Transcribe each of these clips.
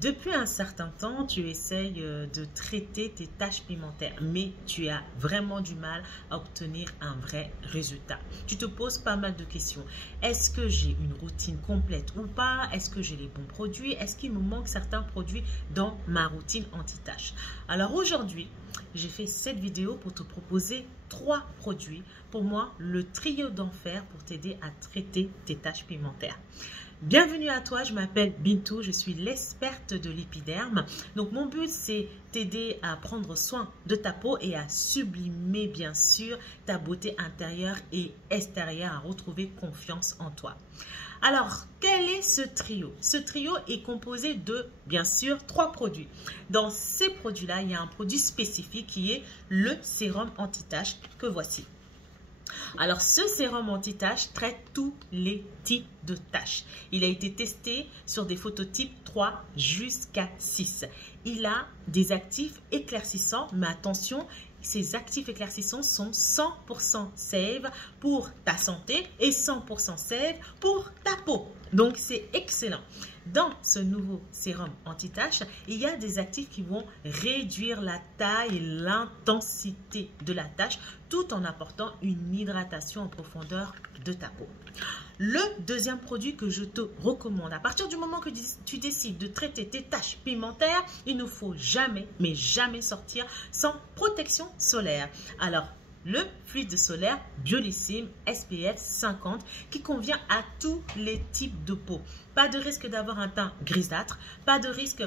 Depuis un certain temps, tu essayes de traiter tes taches pigmentaires, mais tu as vraiment du mal à obtenir un vrai résultat. Tu te poses pas mal de questions. Est-ce que j'ai une routine complète ou pas? Est-ce que j'ai les bons produits? Est-ce qu'il me manque certains produits dans ma routine anti-taches? Alors aujourd'hui, j'ai fait cette vidéo pour te proposer 3 produits. Pour moi, le trio d'enfer pour t'aider à traiter tes taches pigmentaires. Bienvenue à toi, je m'appelle Bintou, je suis l'experte de l'épiderme. Donc mon but c'est t'aider à prendre soin de ta peau et à sublimer bien sûr ta beauté intérieure et extérieure, à retrouver confiance en toi. Alors, quel est ce trio? Ce trio est composé de, bien sûr, 3 produits. Dans ces produits-là, il y a un produit spécifique qui est le sérum anti-taches que voici. Alors, ce sérum anti-taches traite tous les types de taches. Il a été testé sur des phototypes 3 jusqu'à 6. Il a des actifs éclaircissants, mais attention, ces actifs éclaircissants sont 100% save pour ta santé et 100% save pour ta peau. Donc, c'est excellent. Dans ce nouveau sérum anti-taches, il y a des actifs qui vont réduire la taille et l'intensité de la tache tout en apportant une hydratation en profondeur de ta peau. Le deuxième produit que je te recommande, à partir du moment que tu décides de traiter tes taches pigmentaires, il ne faut jamais, mais jamais sortir sans protection solaire. Alors, le fluide solaire Biolissime SPF 50 qui convient à tous les types de peau. Pas de risque d'avoir un teint grisâtre, pas de risque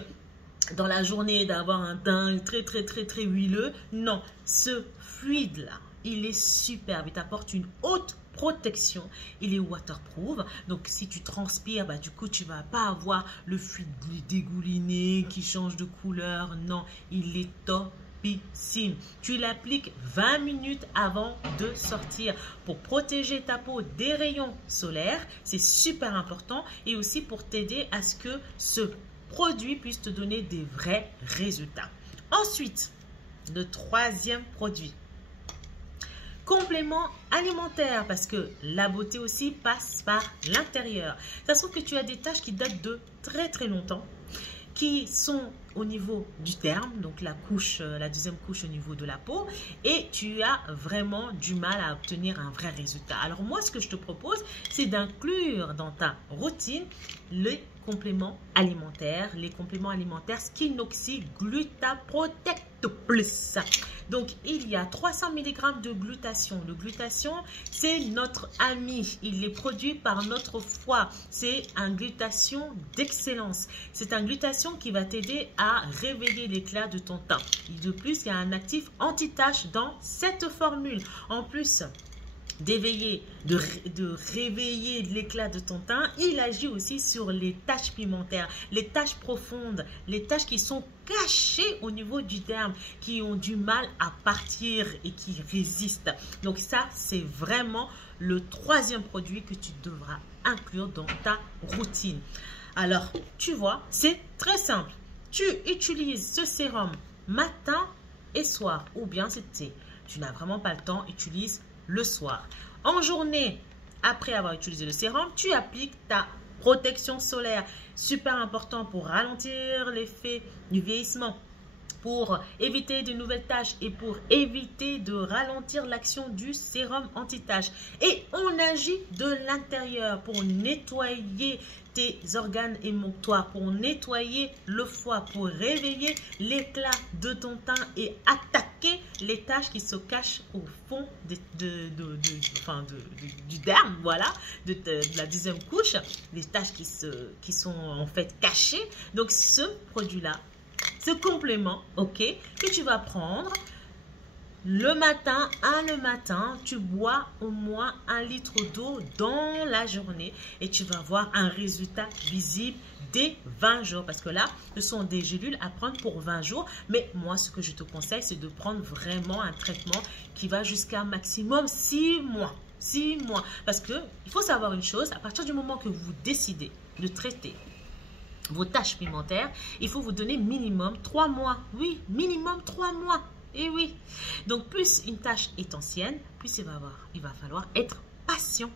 dans la journée d'avoir un teint très huileux. Non, ce fluide-là, il est superbe, il t'apporte une haute protection, il est waterproof, donc si tu transpires, du coup tu vas pas avoir le fluide dégouliné qui change de couleur. Non, il est topissime. Tu l'appliques 20 minutes avant de sortir pour protéger ta peau des rayons solaires, c'est super important, et aussi pour t'aider à ce que ce produit puisse te donner des vrais résultats. Ensuite, le troisième produit, complément alimentaire, parce que la beauté aussi passe par l'intérieur. Ça se trouve que tu as des taches qui datent de très longtemps, qui sont au niveau du derme, donc la deuxième couche au niveau de la peau, et tu as vraiment du mal à obtenir un vrai résultat. Alors moi, ce que je te propose, c'est d'inclure dans ta routine les compléments alimentaires, Skinoxy Glutaprotect Plus. Donc, il y a 300 mg de glutathion. Le glutathion, c'est notre ami. Il est produit par notre foie. C'est un glutathion d'excellence. C'est un glutathion qui va t'aider à réveiller l'éclat de ton teint. De plus, il y a un actif anti-tache dans cette formule. En plus de réveiller l'éclat de ton teint, il agit aussi sur les taches pigmentaires, les taches profondes, les taches qui sont cachées au niveau du derme, qui ont du mal à partir et qui résistent. Donc ça, c'est vraiment le troisième produit que tu devras inclure dans ta routine. Alors, tu vois, c'est très simple. Tu utilises ce sérum matin et soir, ou bien si tu n'as vraiment pas le temps, utilise le soir. En journée, après avoir utilisé le sérum, tu appliques ta protection solaire. Super important pour ralentir l'effet du vieillissement, pour éviter de nouvelles taches et pour éviter de ralentir l'action du sérum anti-taches. Et on agit de l'intérieur pour nettoyer tes organes émonctoires, pour nettoyer le foie, pour réveiller l'éclat de ton teint et attaquer les taches qui se cachent au fond du derme, voilà, de la deuxième couche, les taches qui sont en fait cachées. Donc ce produit-là, ce complément, ok, que tu vas prendre le matin, tu bois au moins 1 litre d'eau dans la journée et tu vas voir un résultat visible dès 20 jours. Parce que là, ce sont des gélules à prendre pour 20 jours. Mais moi, ce que je te conseille, c'est de prendre vraiment un traitement qui va jusqu'à maximum 6 mois. 6 mois. Parce que il faut savoir une chose, à partir du moment que vous décidez de traiter vos taches pigmentaires, il faut vous donner minimum 3 mois. Oui, minimum 3 mois. Et oui. Donc, plus une tache est ancienne, plus il va falloir être patient.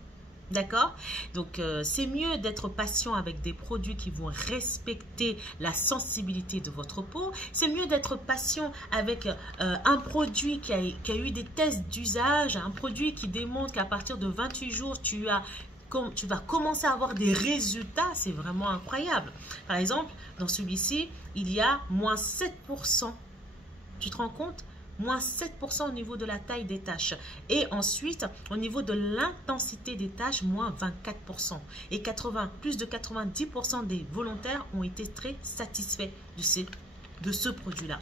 D'accord? Donc, c'est mieux d'être patient avec des produits qui vont respecter la sensibilité de votre peau. C'est mieux d'être patient avec un produit qui a eu des tests d'usage, un produit qui démontre qu'à partir de 28 jours, tu vas commencer à avoir des résultats. C'est vraiment incroyable. Par exemple, dans celui-ci, il y a moins 7%. Tu te rends compte? Moins 7% au niveau de la taille des taches. Et ensuite, au niveau de l'intensité des taches, moins 24%. Et plus de 90% des volontaires ont été très satisfaits de ce produit-là.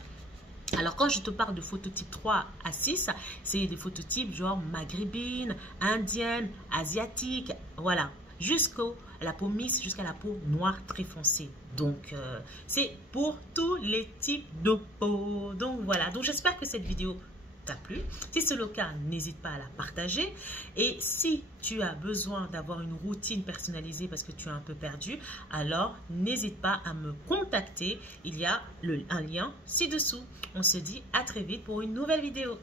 Alors, quand je te parle de phototype 3 à 6, c'est des phototypes genre maghrébine, indienne, asiatique, voilà, jusqu'à la peau mixte, jusqu'à la peau noire très foncée. Donc, c'est pour tous les types de peau. Donc, voilà. Donc, j'espère que cette vidéo t'a plu. Si c'est le cas, n'hésite pas à la partager. Et si tu as besoin d'avoir une routine personnalisée parce que tu es un peu perdu, alors n'hésite pas à me contacter. Il y a un lien ci-dessous. On se dit à très vite pour une nouvelle vidéo.